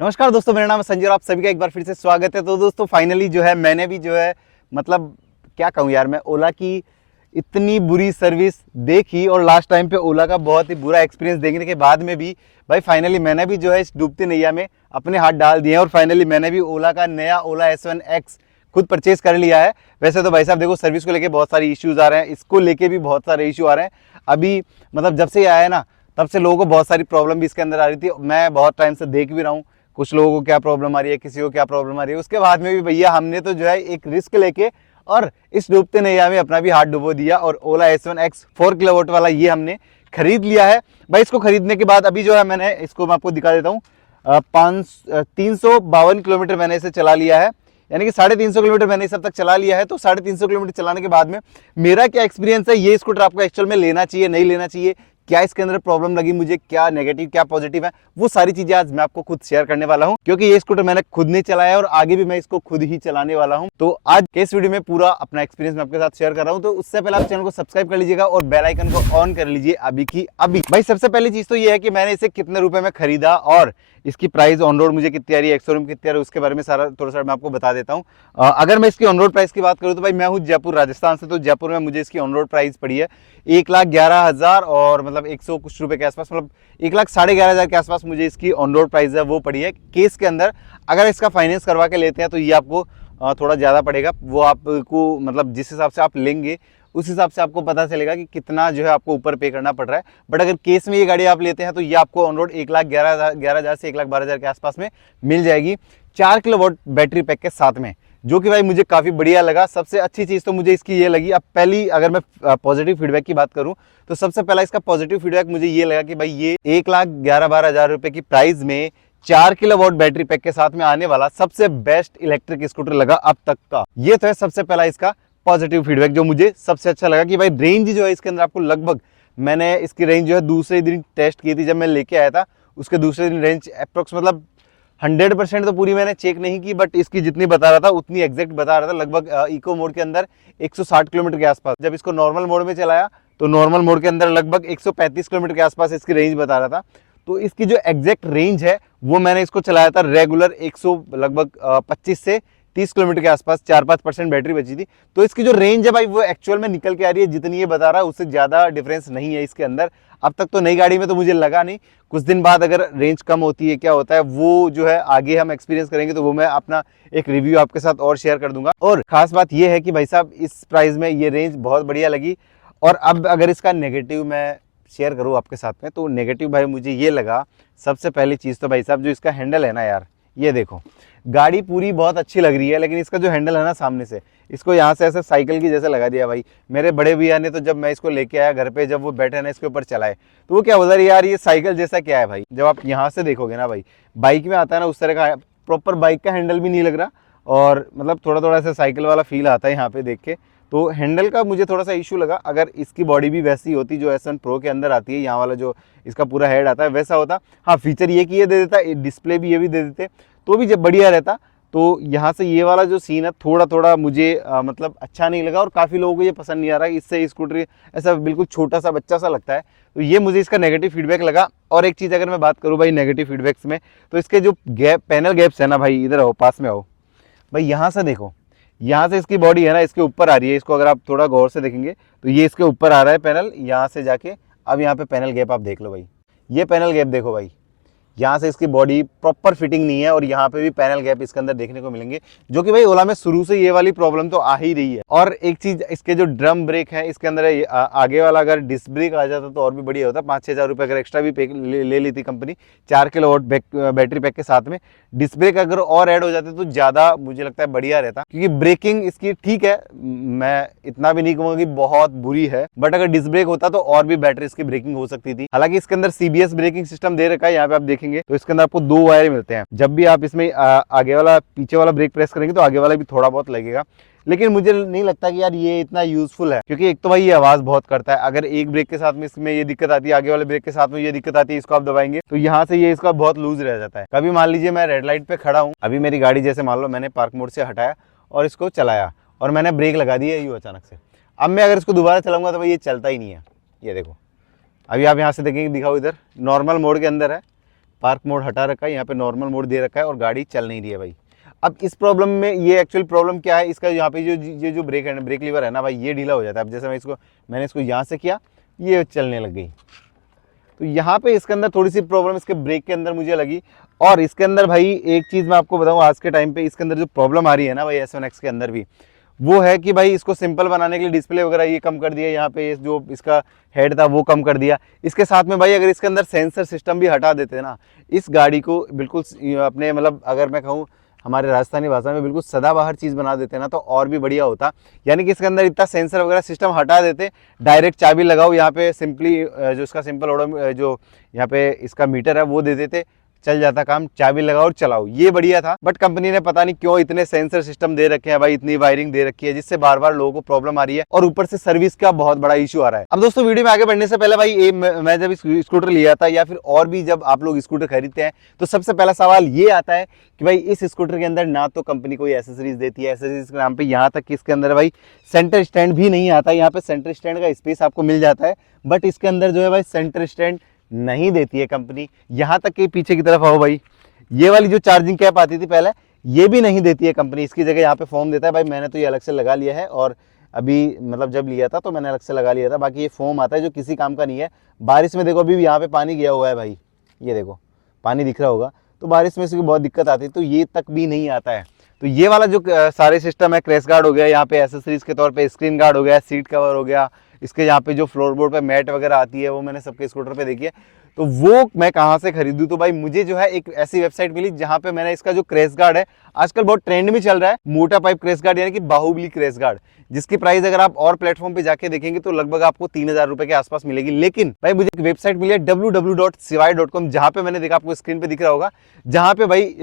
नमस्कार दोस्तों, मेरा नाम है संजय और आप सभी का एक बार फिर से स्वागत है। तो दोस्तों फाइनली जो है मैंने भी जो है मतलब क्या कहूँ यार, मैं ओला की इतनी बुरी सर्विस देखी और लास्ट टाइम पे ओला का बहुत ही बुरा एक्सपीरियंस देखने के बाद में भी भाई फाइनली मैंने भी जो है इस डूबती नैया में अपने हाथ डाल दिए हैं और फाइनली मैंने भी ओला का नया ओला S1X खुद परचेज कर लिया है। वैसे तो भाई साहब देखो, सर्विस को लेके बहुत सारे इश्यूज आ रहे हैं, इसको लेके भी बहुत सारे इश्यू आ रहे हैं। अभी मतलब जब से ये आया है ना, तब से लोगों को बहुत सारी प्रॉब्लम भी इसके अंदर आ रही थी। मैं बहुत टाइम से देख भी रहा हूँ कुछ लोगों को क्या प्रॉब्लम आ रही है, किसी को क्या प्रॉब्लम आ रही है। उसके बाद में भी भैया हमने तो जो है एक रिस्क लेके और इस डूबते नैया में अपना भी हाथ डुबो दिया और ओला S1X 4 किलोवाट वाला ये हमने खरीद लिया है। भाई इसको खरीदने के बाद अभी जो है मैंने इसको मैं आपको दिखा देता हूँ, 352 किलोमीटर मैंने इसे चला लिया है, यानी कि 350 किलोमीटर मैंने इस अब तक चला लिया है। तो 350 किलोमीटर चलाने के बाद में मेरा क्या एक्सपीरियंस है, ये स्कूटर आपको एक्चुअल में लेना चाहिए नहीं लेना चाहिए, क्या इसके अंदर प्रॉब्लम लगी मुझे, क्या नेगेटिव क्या पॉजिटिव है, वो सारी चीजें आज मैं आपको खुद शेयर करने वाला हूं। क्योंकि ये स्कूटर मैंने खुद नहीं चलाया और आगे भी मैं इसको खुद ही चलाने वाला हूं। तो आज के इस वीडियो में पूरा अपना एक्सपीरियंस मैं आपके साथ शेयर कर रहा हूं। तो उससे पहले आप चैनल को सब्सक्राइब कर लीजिएगा और बेल आइकन को ऑन कर लीजिए अभी की अभी। भाई सबसे पहली चीज तो ये है कि मैंने इसे कितने रुपए में खरीदा और इसकी प्राइस ऑन रोड मुझे कितनी आ रही है, एक्स शोरूम कितनी आ रही है, उसके बारे में सारा थोड़ा सा मैं आपको बता देता हूँ। अगर मैं इसकी ऑन रोड प्राइस की बात करूँ तो भाई मैं हूँ जयपुर राजस्थान से, तो जयपुर में मुझे इसकी ऑन रोड प्राइस पड़ी है 1,11,000 और मतलब 100 कुछ रुपए के आसपास, मतलब 1,11,500 के आसपास मुझे इसकी ऑन रोड प्राइस है वो पड़ी है। केस के अंदर अगर इसका फाइनेंस करवा के लेते हैं तो ये आपको थोड़ा ज़्यादा पड़ेगा। वो आपको मतलब जिस हिसाब से आप लेंगे उस हिसाब से आपको पता चलेगा कि कितना जो है आपको ऊपर पे करना पड़ रहा है। बट अगर केस में ये गाड़ी आप लेते हैं तो ये आपको ऑन रोड 1,11,000 से 1,12,000 के आसपास में मिल जाएगी 4 किलोवाट बैटरी पैक के साथ में, जो कि भाई मुझे काफ़ी बढ़िया लगा। सबसे अच्छी चीज़ तो मुझे इसकी ये लगी। अब पहली अगर मैं पॉजिटिव फीडबैक की बात करूं तो सबसे पहला इसका पॉजिटिव फीडबैक मुझे ये लगा कि भाई ये 1,11,12,000 रुपए की प्राइस में 4 किलोवाट बैटरी पैक के साथ में आने वाला सबसे बेस्ट इलेक्ट्रिक स्कूटर लगा अब तक का। ये तो है सबसे पहला इसका पॉजिटिव फीडबैक जो मुझे सबसे अच्छा लगा कि भाई रेंज जो है इसके अंदर आपको लगभग, मैंने इसकी रेंज जो है दूसरे दिन टेस्ट की थी जब मैं लेके आया था, उसके दूसरे दिन रेंज अप्रोक्स मतलब 100% तो पूरी मैंने चेक नहीं की, बट इसकी जितनी बता रहा था उतनी एग्जैक्ट बता रहा था। लगभग इको मोड के अंदर 160 किलोमीटर के आसपास। जब इसको नॉर्मल मोड में चलाया तो नॉर्मल मोड के अंदर लगभग 135 किलोमीटर के आसपास इसकी रेंज बता रहा था। तो इसकी जो एग्जैक्ट रेंज है वो मैंने इसको चलाया था रेगुलर 100 लगभग 25 से 30 किलोमीटर के आसपास, 4-5% बैटरी बची थी। तो इसकी जो रेंज है भाई वो एक्चुअल में निकल के आ रही है, जितनी ये बता रहा है उससे ज़्यादा डिफरेंस नहीं है इसके अंदर। अब तक तो नई गाड़ी में तो मुझे लगा नहीं, कुछ दिन बाद अगर रेंज कम होती है क्या होता है वो जो है आगे हम एक्सपीरियंस करेंगे तो वो मैं अपना एक रिव्यू आपके साथ और शेयर कर दूंगा। और खास बात ये है कि भाई साहब इस प्राइस में ये रेंज बहुत बढ़िया लगी। और अब अगर इसका नेगेटिव मैं शेयर करूँ आपके साथ में तो नेगेटिव भाई मुझे ये लगा, सबसे पहली चीज़ तो भाई साहब जो इसका हैंडल है ना यार, ये देखो गाड़ी पूरी बहुत अच्छी लग रही है लेकिन इसका जो हैंडल है ना सामने से, इसको यहाँ से ऐसे साइकिल की जैसे लगा दिया भाई। मेरे बड़े भैया ने तो जब मैं इसको लेके आया घर पे, जब वो बैठे ना इसके ऊपर चलाए तो वो क्या बोल रही यार ये साइकिल जैसा क्या है भाई। जब आप यहाँ से देखोगे ना भाई, बाइक में आता है ना उस तरह का प्रॉपर बाइक का हैंडल भी नहीं लग रहा और मतलब थोड़ा थोड़ा ऐसा साइकिल वाला फील आता है यहाँ पे देख के। तो हैंडल का मुझे थोड़ा सा इशू लगा। अगर इसकी बॉडी भी वैसी होती जो S1 Pro के अंदर आती है, यहाँ वाला जो इसका पूरा हेड आता है वैसा होता, हाँ फीचर ये कि ये दे देता, डिस्प्ले भी ये भी दे देते तो भी जब बढ़िया रहता। तो यहाँ से ये वाला जो सीन है थोड़ा थोड़ा मुझे मतलब अच्छा नहीं लगा और काफ़ी लोगों को ये पसंद नहीं आ रहा है। इससे स्कूटर ऐसा बिल्कुल छोटा सा बच्चा सा लगता है, तो ये मुझे इसका नेगेटिव फीडबैक लगा। और एक चीज़ अगर मैं बात करूँ भाई नेगेटिव फीडबैक्स में, तो इसके जो गैप पैनल गैप्स है ना भाई, इधर आओ पास में आओ भाई, यहाँ से देखो, यहाँ से इसकी बॉडी है ना इसके ऊपर आ रही है। इसको अगर आप थोड़ा गौर से देखेंगे तो ये इसके ऊपर आ रहा है पैनल, यहाँ से जाके अब यहाँ पे पैनल गैप आप देख लो भाई, ये पैनल गैप देखो भाई, यहाँ से इसकी बॉडी प्रॉपर फिटिंग नहीं है और यहाँ पे भी पैनल गैप इसके अंदर देखने को मिलेंगे, जो कि भाई ओला में शुरू से ये वाली प्रॉब्लम तो आ ही रही है। और एक चीज इसके जो ड्रम ब्रेक है इसके अंदर आगे वाला अगर डिस्क ब्रेक आ जाता तो और भी बढ़िया होता। 5-6 हज़ार रुपये अगर एक्स्ट्रा भी ले ली थी कंपनी 4 किलोवाट बैटरी पैक के साथ में, डिस्क ब्रेक अगर और ऐड हो जाते तो ज़्यादा मुझे लगता है बढ़िया रहता। क्योंकि ब्रेकिंग इसकी ठीक है, मैं इतना भी नहीं कहूँगा कि बहुत बुरी है, बट अगर डिस्क ब्रेक होता तो और भी बेटर इसकी ब्रेकिंग हो सकती थी। हालांकि इसके अंदर CBS ब्रेकिंग सिस्टम दे रखा है, यहाँ पे आप देखेंगे तो इसके अंदर आपको 2 वायर मिलते हैं। जब भी आप इसमें आगे वाला पीछे वाला ब्रेक प्रेस करेंगे तो आगे वाला भी थोड़ा बहुत लगेगा, लेकिन मुझे नहीं लगता कि यार ये इतना यूजफुल है। क्योंकि एक तो भाई ये आवाज बहुत करता है, अगर एक ब्रेक के साथ में इसमें ये दिक्कत आती है, आगे वाले ब्रेक के साथ में ये दिक्कत आती है, इसको आप दबाएंगे तो यहाँ से ये इसका बहुत लूज रह जाता है। कभी मान लीजिए मैं रेड लाइट पे खड़ा हूँ, अभी मेरी गाड़ी जैसे मान लो मैंने पार्क मोड से हटाया और इसको चलाया और मैंने ब्रेक लगा दी है यूँ अचानक से, अब मैं अगर इसको दोबारा चलाऊंगा तो भाई ये चलता ही नहीं है। ये देखो अभी आप यहाँ से देखेंगे, दिखाओ इधर नॉर्मल मोड के अंदर है, पार्क मोड हटा रखा है, यहाँ पे नॉर्मल मोड दे रखा है और गाड़ी चल नहीं रही है भाई। अब इस प्रॉब्लम में ये एक्चुअल प्रॉब्लम क्या है, इसका यहाँ पे जो ब्रेक है, ब्रेक लीवर है ना भाई, ये ढीला हो जाता है। अब जैसे मैंने इसको यहाँ से किया, ये चलने लग गई। तो यहाँ पे इसके अंदर थोड़ी सी प्रॉब्लम इसके ब्रेक के अंदर मुझे लगी। और इसके अंदर भाई एक चीज़ मैं आपको बताऊँ, आज के टाइम पे इसके अंदर जो प्रॉब्लम आ रही है ना भाई S1X के अंदर भी, वो है कि भाई इसको सिंपल बनाने के लिए डिस्प्ले वगैरह ये कम कर दिया, यहाँ पे जो इसका हेड था वो कम कर दिया। इसके साथ में भाई अगर इसके अंदर सेंसर सिस्टम भी हटा देते ना, इस गाड़ी को बिल्कुल अपने मतलब अगर मैं कहूँ हमारे राजस्थानी भाषा में बिल्कुल सदाबहार चीज़ बना देते ना, तो और भी बढ़िया होता। यानी कि इसके अंदर इतना सेंसर वगैरह सिस्टम हटा देते, डायरेक्ट चाबी लगाओ, यहाँ पे सिंपली जो इसका सिंपल ऑडो जो यहाँ पे इसका मीटर है वो दे देते, चल जाता काम, चाबी लगाओ और चलाओ, ये बढ़िया था। बट कंपनी ने पता नहीं क्यों इतने सेंसर सिस्टम दे रखे हैं भाई, इतनी वायरिंग दे रखी है, जिससे बार बार लोगों को प्रॉब्लम आ रही है और ऊपर से सर्विस का बहुत बड़ा इशू आ रहा है। अब दोस्तों वीडियो में आगे बढ़ने से पहले भाई मैं जब स्कूटर लिया था या फिर और भी जब आप लोग स्कूटर खरीदते हैं, तो सबसे पहला सवाल ये आता है कि भाई इस स्कूटर के अंदर ना तो कंपनी कोई एसेसरीज देती है, एसेसरीज के नाम पे यहाँ तक कि इसके अंदर भाई सेंटर स्टैंड भी नहीं आता। यहाँ पे सेंटर स्टैंड का स्पेस आपको मिल जाता है, बट इसके अंदर जो है भाई सेंटर स्टैंड नहीं देती है कंपनी। यहाँ तक कि पीछे की तरफ आओ भाई, ये वाली जो चार्जिंग कैप आती थी पहले, ये भी नहीं देती है कंपनी। इसकी जगह यहाँ पे फोम देता है भाई, मैंने तो ये अलग से लगा लिया है, और अभी मतलब जब लिया था तो मैंने अलग से लगा लिया था। बाकी ये फोम आता है जो किसी काम का नहीं है। बारिश में देखो अभी यहाँ पे पानी गया हुआ है भाई, ये देखो पानी दिख रहा होगा, तो बारिश में इसकी बहुत दिक्कत आती है, तो ये तक भी नहीं आता है। तो ये वाला जो सारे सिस्टम है, क्रैश गार्ड हो गया, यहाँ पे एसेसरीज के तौर पे स्क्रीन गार्ड हो गया, सीट कवर हो गया, इसके यहाँ पे जो फ्लोरबोर्ड पे मैट वगैरह आती है वो मैंने सबके स्कूटर पे देखी है। तो वो मैं कहाँ से खरीदूं, तो भाई मुझे जो है एक ऐसी वेबसाइट मिली जहाँ पे मैंने इसका जो क्रैश गार्ड है, आजकल बहुत ट्रेंड में चल रहा है, मोटा पाइप क्रैश गार्ड यानी कि बाहुबली क्रैश गार्ड, जिसकी प्राइस अगर आप और प्लेटफॉर्म पे जाके देखेंगे तो लगभग आपको 3000 रुपए के आसपास मिलेगी। लेकिन भाई मुझे एक वेबसाइट मिली है www.siwai.com, जहाँ पे मैंने देखा, आपको स्क्रीन पे दिख रहा होगा, जहाँ पे भाई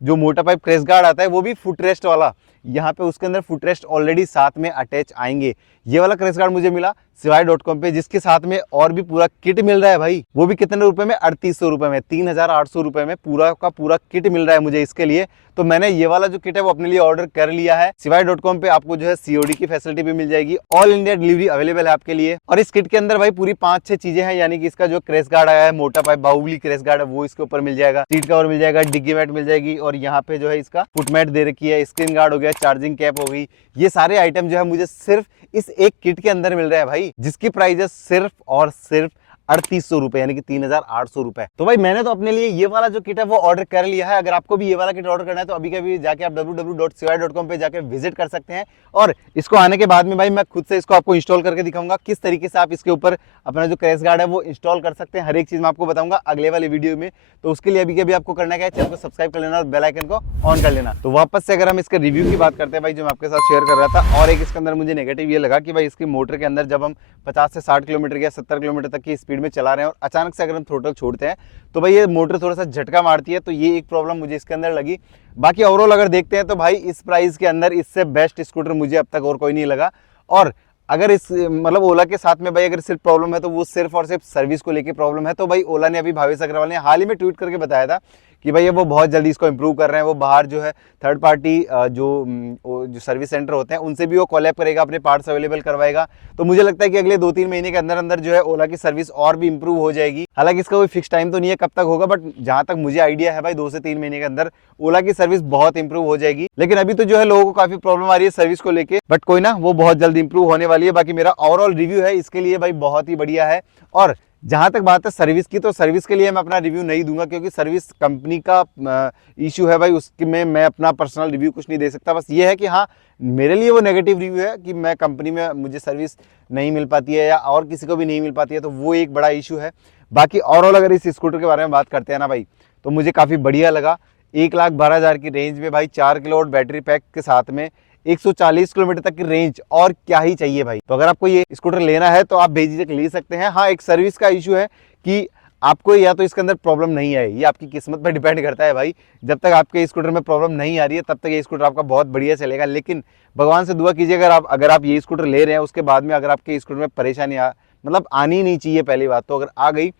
जो मोटा पाइप क्रैश गार्ड आता है वो भी फुटरेस्ट वाला, यहाँ पे उसके अंदर फुटरेस्ट ऑलरेडी साथ में अटैच आएंगे। ये वाला क्रैश गार्ड मुझे मिला siwai.com पे, जिसके साथ में और भी पूरा किट मिल रहा है भाई। वो भी कितने रुपए में, 3800 रुपए में, 3800 रुपए में पूरा का पूरा किट मिल रहा है मुझे इसके लिए। तो मैंने ये वाला जो किट है वो अपने लिए ऑर्डर कर लिया है। siwai.com पे आपको जो है COD की फैसिलिटी भी मिल जाएगी, ऑल इंडिया डिलीवरी अवेलेबल है आपके लिए। और इस किट के अंदर भाई पूरी 5-6 चीजें हैं, यानी कि इसका जो क्रैश गार्ड आया है, मोटा पाइप बाहुबली क्रैश गार्ड है, वो इसके ऊपर मिल जाएगा, सीट कवर मिल जाएगा, डिग्गी मैट मिल जाएगी, और यहाँ पे जो है इसका फुट मैट दे रखी है, स्क्रीन गार्ड हो गया, चार्जिंग कैप हो गई। ये सारे आइटम जो है मुझे सिर्फ इस एक किट के अंदर मिल रहा है भाई, जिसकी प्राइस है सिर्फ और सिर्फ 3800 रुपए, यानी कि 3800 रुपए। तो भाई मैंने तो अपने लिए ये वाला जो किट है वो ऑर्डर कर लिया है। अगर आपको भी ये वाला किट ऑर्डर करना है तो अभी के अभी जाके आप www.siwai.com पे जाके विजिट कर सकते हैं। और इसको आने के बाद में भाई मैं खुद से इसको आपको इंस्टॉल करके दिखाऊंगा, किस तरीके से आप इसके ऊपर अपना जो क्रैश गार्ड है वो इंस्टॉल कर सकते हैं। हर एक चीज मैं आपको बताऊंगा अगले वाले वीडियो में। तो उसके लिए अभी के अभी आपको करना क्या है, चैनल को सब्सक्राइब कर लेना और बेल आइकन को ऑन कर लेना। तो वापस से अगर हम इसके रिव्यू की बात करते हैं भाई, जो मैं आपके साथ शेयर कर रहा था, और एक इसके अंदर मुझे नेगेटिव ये लगा कि भाई इसकी मोटर के अंदर जब हम 50 से 60 किलोमीटर या 70 किलोमीटर तक की स्पीड में चला रहे हैं और अचानक से अगर हम थ्रोटल छोड़ते हैं तो भाई ये मोटर थोड़ा सा झटका मारती है। तो ये एक प्रॉब्लम मुझे इसके अंदर लगी। बाकी ओवरऑल अगर देखते हैं तो भाई इस प्राइस के अंदर इससे बेस्ट स्कूटर मुझे अब तक और कोई नहीं लगा। और अगर इस मतलब ओला के साथ में भाई अगर सिर्फ प्रॉब्लम है तो वो सिर्फ और सिर्फ सर्विस को लेके प्रॉब्लम है। तो भाई ओला ने अभी भावेश अग्रवाल ने हाल ही में ट्वीट करके बताया था कि भाई वो बहुत जल्दी इसको इंप्रूव कर रहे हैं। वो बाहर जो है थर्ड पार्टी जो सर्विस सेंटर होते हैं उनसे भी वो कोलैब करेगा, अपने पार्ट्स अवेलेबल करवाएगा। तो मुझे लगता है कि अगले 2-3 महीने के अंदर अंदर जो है ओला की सर्विस और भी इंप्रूव हो जाएगी। हालांकि इसका कोई फिक्स टाइम तो नहीं है कब तक होगा, बट जहां तक मुझे आइडिया है भाई 2 से 3 महीने के अंदर ओला की सर्विस बहुत इंप्रूव हो जाएगी। लेकिन अभी तो जो है लोगों को काफी प्रॉब्लम आ रही है सर्विस को लेके, बट कोई ना, वो बहुत जल्द इंप्रूव होने वाली है। बाकी मेरा ओवरऑल रिव्यू है इसके लिए भाई बहुत ही बढ़िया है। और जहां तक बात है सर्विस की, तो सर्विस के लिए मैं अपना रिव्यू नहीं दूंगा, क्योंकि सर्विस कंपनी का इशू है भाई, उसमें मैं अपना पर्सनल रिव्यू कुछ नहीं दे सकता। बस ये है कि हाँ, मेरे लिए वो नेगेटिव रिव्यू है कि मैं कंपनी में मुझे सर्विस नहीं मिल पाती है या और किसी को भी नहीं मिल पाती है, तो वो एक बड़ा इशू है। बाकी ओवरऑल अगर इस स्कूटर के बारे में बात करते हैं ना भाई, तो मुझे काफ़ी बढ़िया लगा। 1,12,000 की रेंज में भाई 4 किलोवाट बैटरी पैक के साथ में 140 किलोमीटर तक की रेंज, और क्या ही चाहिए भाई। तो अगर आपको ये स्कूटर लेना है तो आप बेझिझक ले सकते हैं। हाँ, एक सर्विस का इशू है कि आपको या तो इसके अंदर प्रॉब्लम नहीं आए, ये आपकी किस्मत पर डिपेंड करता है भाई। जब तक आपके स्कूटर में प्रॉब्लम नहीं आ रही है तब तक ये स्कूटर आपका बहुत बढ़िया चलेगा। लेकिन भगवान से दुआ कीजिए, अगर आप ये स्कूटर ले रहे हैं उसके बाद में अगर आपके स्कूटर में परेशानी मतलब आनी नहीं चाहिए पहली बात, तो अगर आ गई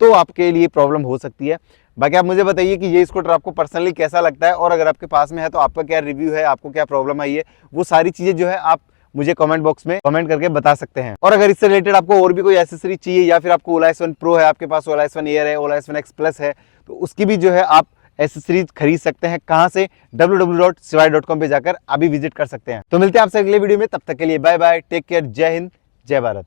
तो आपके लिए प्रॉब्लम हो सकती है। बाकी आप मुझे बताइए कि ये स्कूटर आपको पर्सनली कैसा लगता है, और अगर आपके पास में है तो आपका क्या रिव्यू है, आपको क्या प्रॉब्लम आई है, वो सारी चीज़ें जो है आप मुझे कमेंट बॉक्स में कमेंट करके बता सकते हैं। और अगर इससे रिलेटेड आपको और भी कोई एसेसरी चाहिए या फिर आपको ओला S1 Pro है, आपके पास ओला S1 Air है, ओला S1 X Plus है, तो उसकी भी जो है आप एसेसरीज खरीद सकते हैं। कहां से? www.siwai.com पे जाकर अभी विजिट कर सकते हैं। तो मिलते हैं आपसे अगले वीडियो में, तब तक के लिए बाय बाय, टेक केयर, जय हिंद, जय भारत।